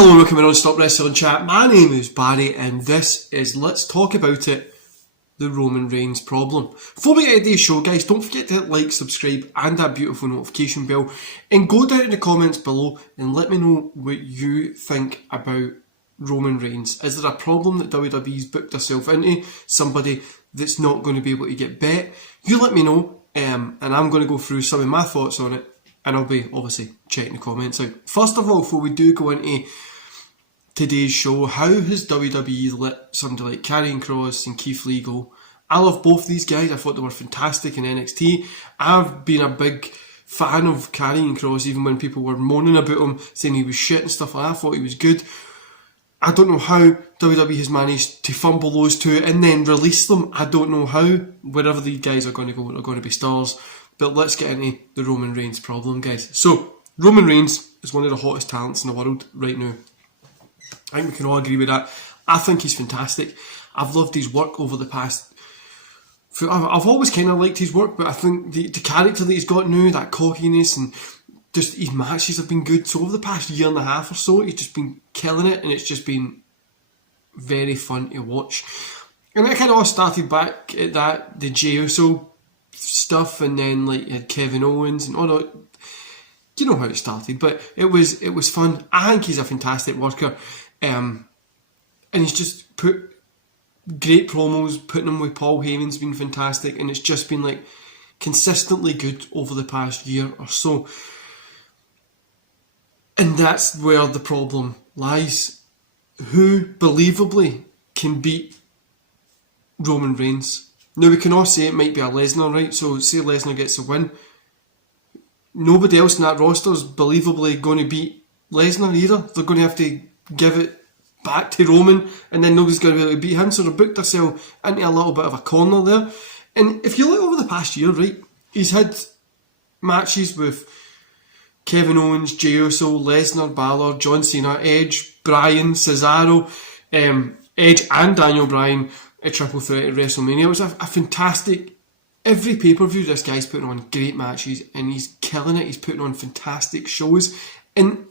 Hello and welcome to Non-Stop Wrestling Chat. My name is Barry and this is Let's Talk About It, the Roman Reigns problem. Before we get into today's show, guys, don't forget to hit like, subscribe and that beautiful notification bell, and go down in the comments below and let me know what you think about Roman Reigns. Is there a problem that WWE's booked herself into? Somebody that's not going to be able to get bet? You let me know, and I'm going to go through some of my thoughts on it, and I'll be obviously checking the comments out. First of all, before we do go into today's show, how has WWE let somebody like Karrion Kross and Keith Lee go? I love both these guys. I thought they were fantastic in NXT. I've been a big fan of Karrion Kross, even when people were moaning about him, saying he was shit and stuff like that. I thought he was good. I don't know how WWE has managed to fumble those two and then release them. I don't know how. Wherever these guys are going to go, they're going to be stars. But let's get into the Roman Reigns problem, guys. So, Roman Reigns is one of the hottest talents in the world right now. I think we can all agree with that. I think he's fantastic. I've loved his work over the past... I've always kind of liked his work, but I think the character that he's got now, that cockiness, and just his matches have been good. So over the past year and a half or so, he's just been killing it, and it's just been very fun to watch. And it kind of all started back at the Jey Uso stuff, and then like you had Kevin Owens and all that. You know how it started, but it was fun. I think he's a fantastic worker, and he's just put great promos. Putting him with Paul Heyman's been fantastic, and it's just been like consistently good over the past year or so. And that's where the problem lies. Who believably can beat Roman Reigns? Now, we can all say it might be a Lesnar, right? So, say Lesnar gets the win. Nobody else in that roster is believably going to beat Lesnar either. They're going to have to give it back to Roman, and then nobody's going to be able to beat him. So, they've booked themselves into a little bit of a corner there. And if you look over the past year, right, he's had matches with Kevin Owens, Jey Uso, Lesnar, Balor, John Cena, Edge, Bryan, Cesaro, Edge and Daniel Bryan. A triple threat at WrestleMania. It was a fantastic... Every pay-per-view this guy's putting on great matches and he's killing it. He's putting on fantastic shows. And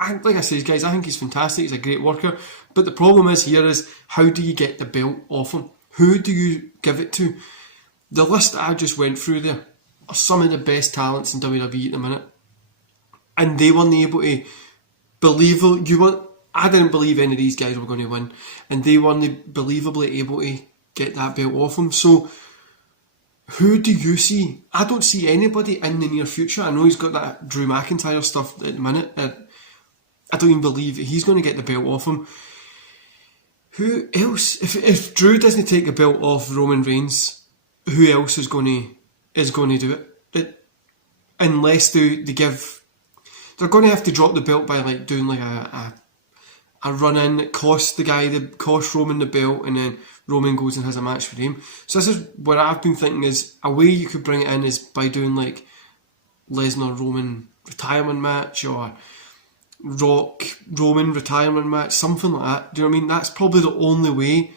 like I said, guys, I think he's fantastic. He's a great worker. But the problem is how do you get the belt off him? Who do you give it to? The list that I just went through there are some of the best talents in WWE at the minute. And they weren't able to believe... I didn't believe any of these guys were going to win, and they weren't believably able to get that belt off them. So, who do you see? I don't see anybody in the near future. I know he's got that Drew McIntyre stuff at the minute. I don't even believe that he's going to get the belt off him. Who else? If Drew doesn't take the belt off Roman Reigns, who else is going to do it? Unless they give, they're going to have to drop the belt by like doing like a run-in that costs Roman the belt, and then Roman goes and has a match with him. So this is what I've been thinking is a way you could bring it in is by doing like Lesnar Roman retirement match or Rock Roman retirement match, something like that. Do you know what I mean? That's probably the only way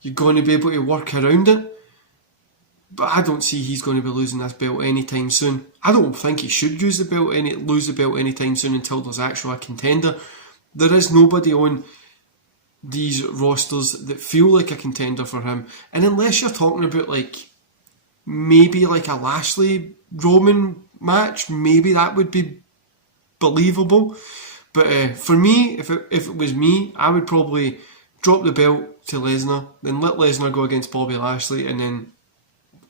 you're going to be able to work around it. But I don't see he's going to be losing this belt anytime soon. I don't think he should lose the belt anytime soon until there's actually a contender. There is nobody on these rosters that feel like a contender for him. And unless you're talking about like maybe like a Lashley Roman match, maybe that would be believable. But for me, if it was me, I would probably drop the belt to Lesnar, then let Lesnar go against Bobby Lashley, and then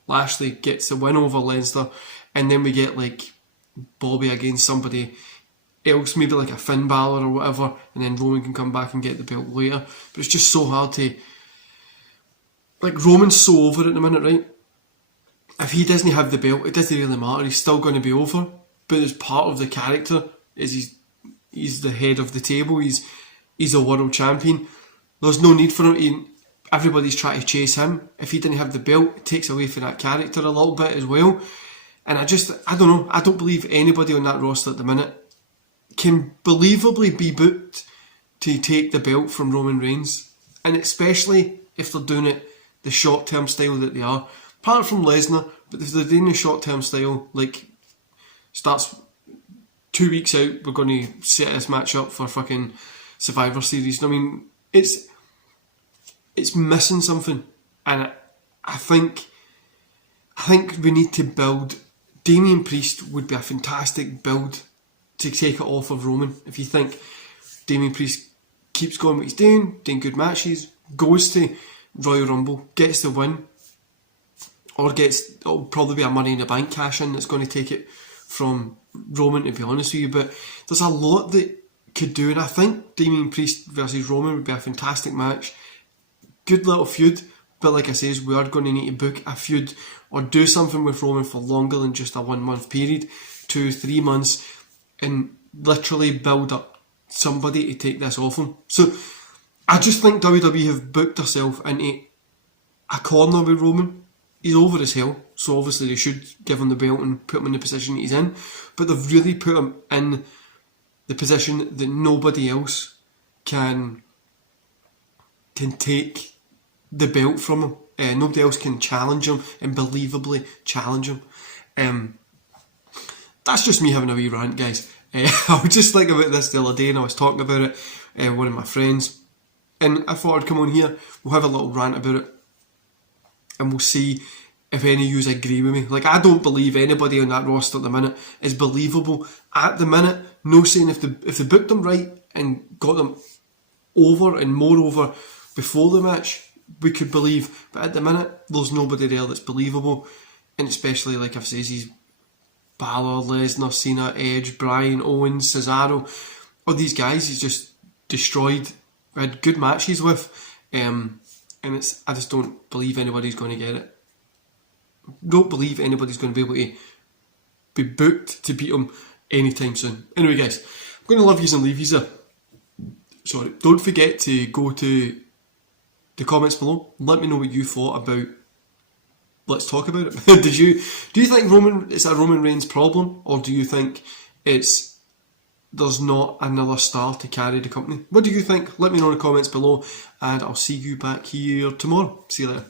Lashley gets the win over Lesnar, and then we get like Bobby against somebody else, maybe like a Finn Balor or whatever, and then Roman can come back and get the belt later. But it's just so hard to... Like, Roman's so over at the minute, right? If he doesn't have the belt, it doesn't really matter. He's still going to be over. But as part of the character, is he's the head of the table. He's a world champion. There's no need for him. Everybody's trying to chase him. If he didn't have the belt, it takes away from that character a little bit as well. And I don't know. I don't believe anybody on that roster at the minute can believably be booked to take the belt from Roman Reigns, and especially if they're doing it the short-term style that they are. Apart from Lesnar, but if they're doing the short-term style, like starts 2 weeks out, we're going to set this match up for fucking Survivor Series. I mean, it's missing something, and I think we need to build. Damian Priest would be a fantastic build to take it off of Roman. If you think Damian Priest keeps going what he's doing good matches, goes to Royal Rumble, gets the win, or it'll probably be a Money in the Bank cash in that's going to take it from Roman, to be honest with you. But there's a lot that could do, and I think Damian Priest versus Roman would be a fantastic match. Good little feud, but like I says, we are going to need to book a feud or do something with Roman for longer than just a 1 month period, 2-3 months, and literally build up somebody to take this off him. So I just think WWE have booked herself into a corner with Roman. He's over as hell, so obviously they should give him the belt and put him in the position he's in, but they've really put him in the position that nobody else can take the belt from him. Nobody else can challenge him and believably challenge him. That's just me having a wee rant, guys. I was just thinking about this the other day, and I was talking about it with one of my friends, and I thought I'd come on here, we'll have a little rant about it, and we'll see if any of you agree with me. Like, I don't believe anybody on that roster at the minute is believable at the minute. No saying if they booked them right and got them over and more over before the match, we could believe. But at the minute, there's nobody there that's believable. And especially, like I've said, he's Balor, Lesnar, Cena, Edge, Bryan, Owens, Cesaro. All these guys he's just destroyed, had good matches with. And I just don't believe anybody's going to get it. Don't believe anybody's going to be able to be booked to beat him anytime soon. Anyway, guys, I'm going to love yous and leave yous there. Sorry, don't forget to go to the comments below. Let me know what you thought about. Let's talk about it. Do you think it's a Roman Reigns problem, or do you think there's not another star to carry the company? What do you think? Let me know in the comments below, and I'll see you back here tomorrow. See you later.